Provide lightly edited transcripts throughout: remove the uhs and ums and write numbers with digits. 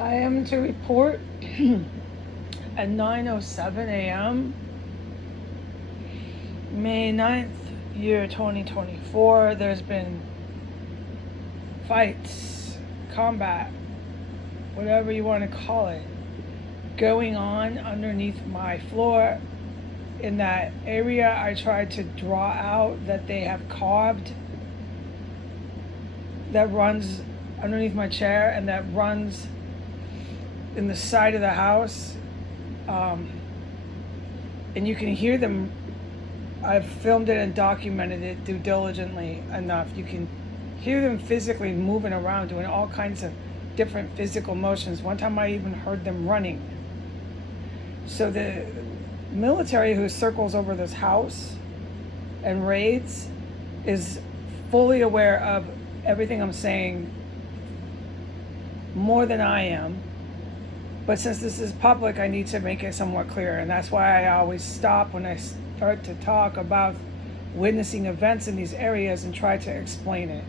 I am to report at 9:07 a.m. May 9th, year 2024. There's been fights, combat, whatever you want to call it, going on underneath my floor. In that area I tried to draw out that they have carved, that runs underneath my chair and that runs in the side of the house. And you can hear them. I've filmed it and documented it due diligently enough. You can hear them physically moving around, doing all kinds of different physical motions. One time I even heard them running. So the military who circles over this house and raids is fully aware of everything I'm saying, more than I am. But since this is public, I need to make it somewhat clear. And that's why I always stop when I start to talk about witnessing events in these areas and try to explain it.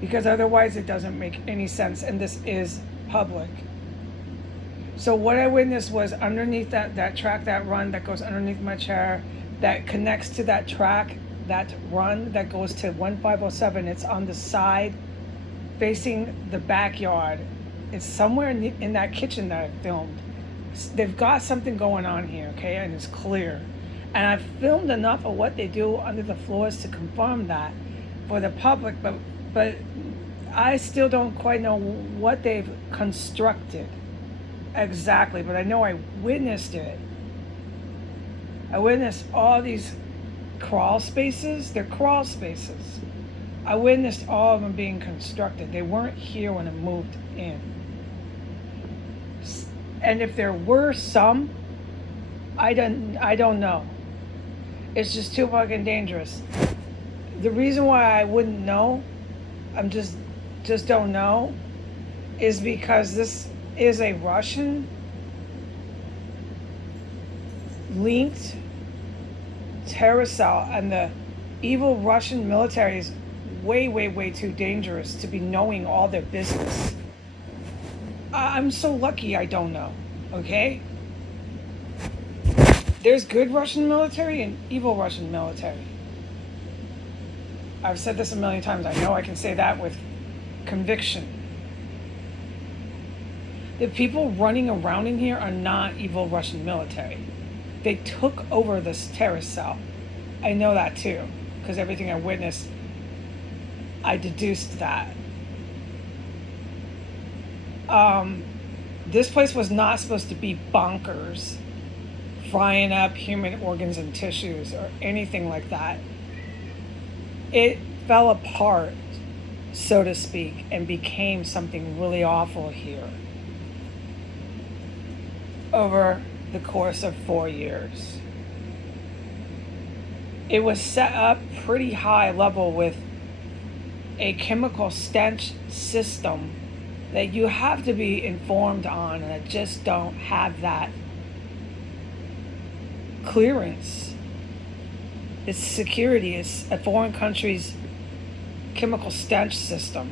Because otherwise it doesn't make any sense, and this is public. So what I witnessed was underneath that track, that run that goes underneath my chair, that connects to that track, that run that goes to 1507. It's on the side facing the backyard. It's somewhere in that kitchen that I filmed. They've got something going on here, okay, and it's clear. And I've filmed enough of what they do under the floors to confirm that for the public, but I still don't quite know what they've constructed exactly, but I know I witnessed it. I witnessed all these crawl spaces. They're crawl spaces. I witnessed all of them being constructed. They weren't here when I moved in. And if there were some, I don't know. It's just too fucking dangerous. The reason why I wouldn't know, I'm just don't know, is because this is a Russian linked terrorist cell, and the evil Russian military is way too dangerous to be knowing all their business. I'm so lucky I don't know, okay? There's good Russian military and evil Russian military. I've said this a million times. I know I can say that with conviction. The people running around in here are not evil Russian military. They took over this terrorist cell. I know that too, because everything I witnessed, I deduced that. This place was not supposed to be bonkers, frying up human organs and tissues or anything like that. It fell apart, so to speak, and became something really awful here over the course of 4 years. It was set up pretty high level with a chemical stench system that you have to be informed on, and I just don't have that clearance. It's security. It's a foreign country's chemical stench system.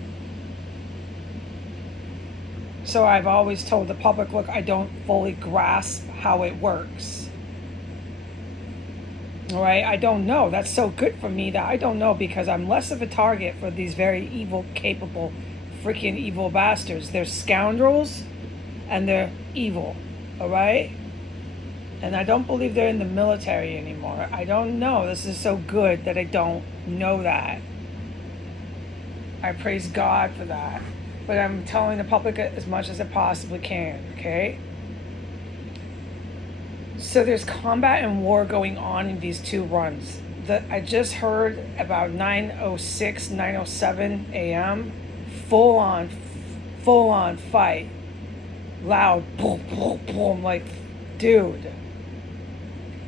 So I've always told the public, look, I don't fully grasp how it works. All right, I don't know. That's so good for me that I don't know, because I'm less of a target for these very evil, capable, freaking evil bastards. They're scoundrels and they're evil, all right? And I don't believe they're in the military anymore. I don't know. This is so good that I don't know that. I praise God for that. But I'm telling the public as much as I possibly can, okay? So there's combat and war going on in these two runs. I just heard about 9:06, 9:07 a.m. Full on fight. Loud, boom, boom, boom. Like, dude.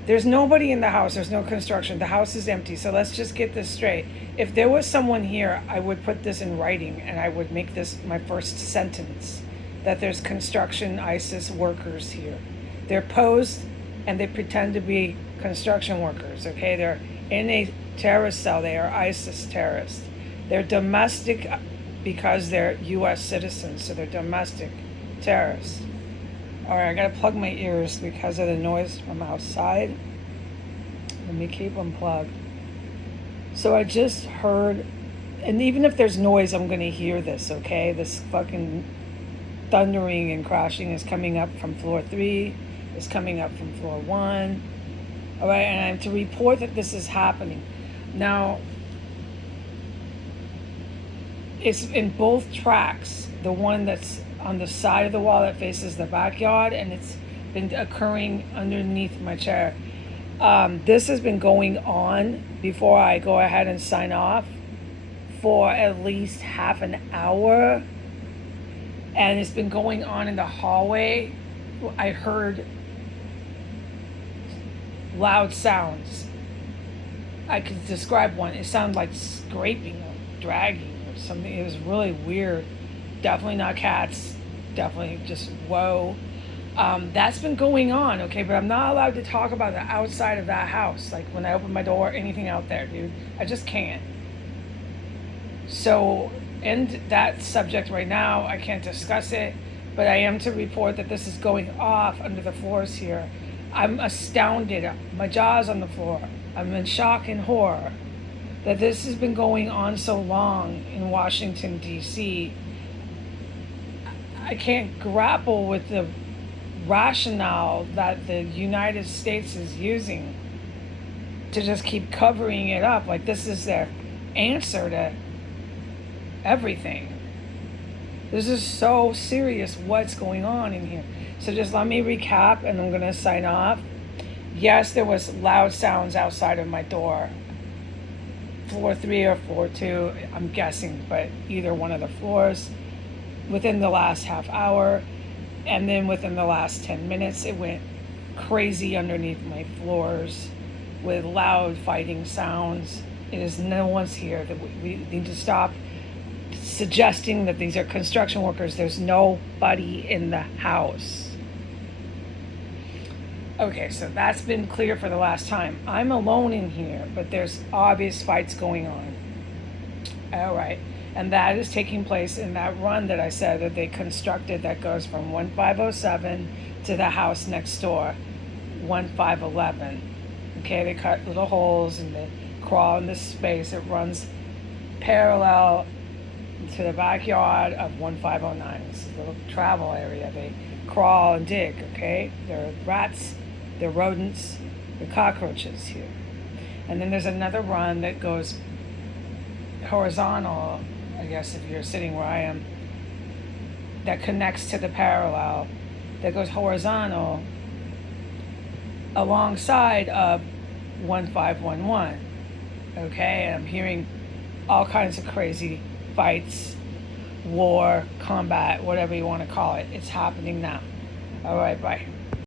There's nobody in the house. There's no construction. The house is empty. So let's just get this straight. If there was someone here, I would put this in writing and I would make this my first sentence, that there's construction ISIS workers here. They're posed and they pretend to be construction workers, okay? They're in a terrorist cell. They are ISIS terrorists. They're domestic because they're U.S. citizens, so they're domestic terrace. Alright, I gotta plug my ears because of the noise from outside. Let me keep them plugged. So I just heard, and even if there's noise, I'm gonna hear this, okay? This fucking thundering and crashing is coming up from floor 3, is coming up from floor 1. Alright, and I'm to report that this is happening. Now, it's in both tracks. The one that's on the side of the wall that faces the backyard, and it's been occurring underneath my chair. This has been going on before I go ahead and sign off for at least half an hour. And it's been going on in the hallway. I heard loud sounds. I could describe one. It sounded like scraping or dragging or something. It was really weird. Definitely not cats. Definitely just whoa. That's been going on, okay, but I'm not allowed to talk about the outside of that house. Like when I open my door, anything out there, dude. I just can't. So, end that subject right now. I can't discuss it, but I am to report that this is going off under the floors here. I'm astounded. My jaw's on the floor. I'm in shock and horror that this has been going on so long in Washington, D.C. I can't grapple with the rationale that the United States is using to just keep covering it up. Like this is their answer to everything. This is so serious what's going on in here. So just let me recap and I'm going to sign off. Yes, there was loud sounds outside of my door. Floor 3 or floor 2, I'm guessing, but either one of the floors within the last half hour. And then within the last 10 minutes, it went crazy underneath my floors with loud fighting sounds. It is no one's here. That we need to stop suggesting that these are construction workers. There's nobody in the house. Okay, so that's been clear for the last time. I'm alone in here, but there's obvious fights going on. All right. And that is taking place in that run that I said that they constructed that goes from 1507 to the house next door, 1511. Okay, they cut little holes and they crawl in this space. It runs parallel to the backyard of 1509. It's a little travel area. They crawl and dig, okay? There are rats, there are rodents, there are cockroaches here. And then there's another run that goes horizontal, I guess if you're sitting where I am, that connects to the parallel, that goes horizontal alongside of 1511. Okay, and I'm hearing all kinds of crazy fights, war, combat, whatever you want to call it. It's happening now. All right, bye.